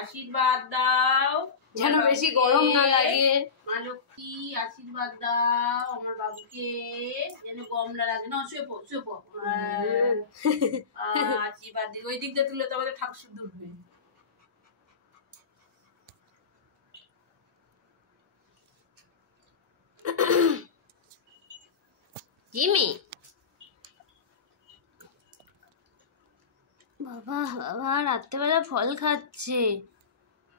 আশীর্বাদ দাও যেন বেশি গরম না লাগে। মা লক্ষ্মী আশীর্বাদ দাও আমার বাবুকে যেন গরম না লাগে। না শুয়ে পড় আশীর্বাদ দিই। ওই দিক দিয়ে তুলে তো আমাদের ঠাকুর শুদ্ধ উঠবে। জিমি বাবা বাবা রাত্রেবেলা ফল খাচ্ছে।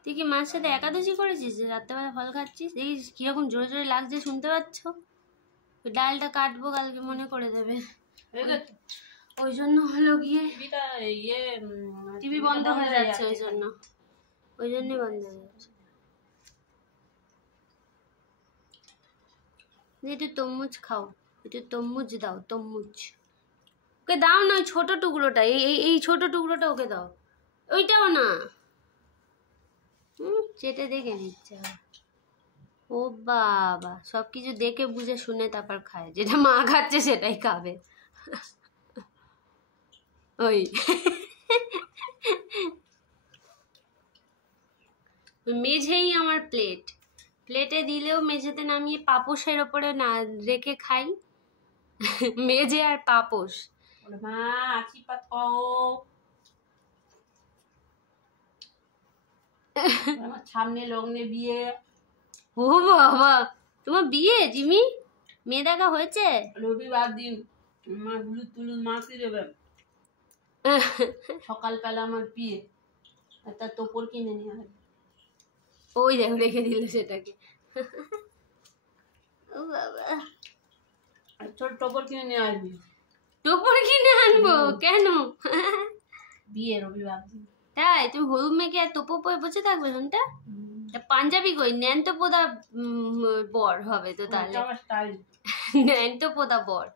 তুই কি মার সাথে একাদশী করেছিস রাত্রেবেলা ফল খাচ্ছিস? দেখিস কিরকম জোরে জোরে লাগছে, শুনতে পাচ্ছ? ওই ডালটা কাটবো কালকে, মনে করে দেবে। ওই জন্য হলো গিয়ে টিভি বন্ধ হয়ে যাচ্ছে, ওই জন্যই বন্ধ হয়ে যাচ্ছে। একটু তরমুজ খাও, একটু তরমুজ দাও, তরমুজ ওকে দাও না। ওই ছোট টুকরোটা, এই ছোট টুকরোটা ওকে দাও, ওইটাও না। চেটে দেখে দিচ্ছে। ও বাবা, সবকিছু দেখে বুঝে শুনে তারপর খায়, যেটা মা খাচ্ছে সেটাই খাবে। ওই মেঝেই আমার প্লেটে দিলেও মেঝেতে নামিয়ে পাপোশের ওপরে না রেখে খাই। মেঝে আর পাপোশ। মা আশীর্বাদ করো আমার সামনে লগ্নে বিয়ে। ও বাবা, তোমার বিয়ে জিমি? মেয়ে দেখা হয়েছে? রবিবার দিন মা হলুদ টুলুদ মাখিয়ে দেবে। সকালবেলা আমার বিয়ে, একটা তোপর কিনে নিয়ে হবে। ওই দেখো রেখে দিল সেটাকে। ও বাবা, ছোট টোপর কিনে নিয়ে আসবি। টোপর কিনে আনবো কেন? বিয়ে রবিবার দিন। তাই তুমি হলুদ মেখে আর টোপর পরে বসে থাকবে? শুনটা পাঞ্জাবি কই ন্যান্টো পোদা বর হবে তো তাহলে। ন্যান্টো পোদা বর।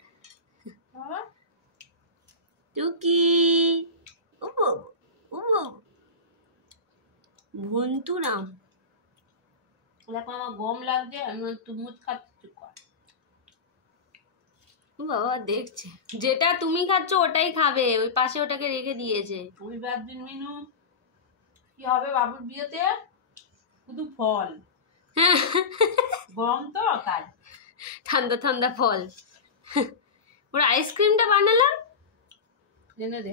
টুকি ভন্তুরাম, দেখো আমার গম লাগছে, আমি তরমুজ খাচ্ছি। বাবা দেখছে, যেটা তুমি খাচ্ছ ওটাই খাবে, ওই পাশে ওটাকে রেখে দিয়েছে। রবিবার দিন মিনু কি হবে বাবুর বিয়েতে? শুধু ফল। গরম তো তাই ঠান্ডা ঠান্ডা ফল। ওর আইসক্রিমটা বানালাম, এনে দে।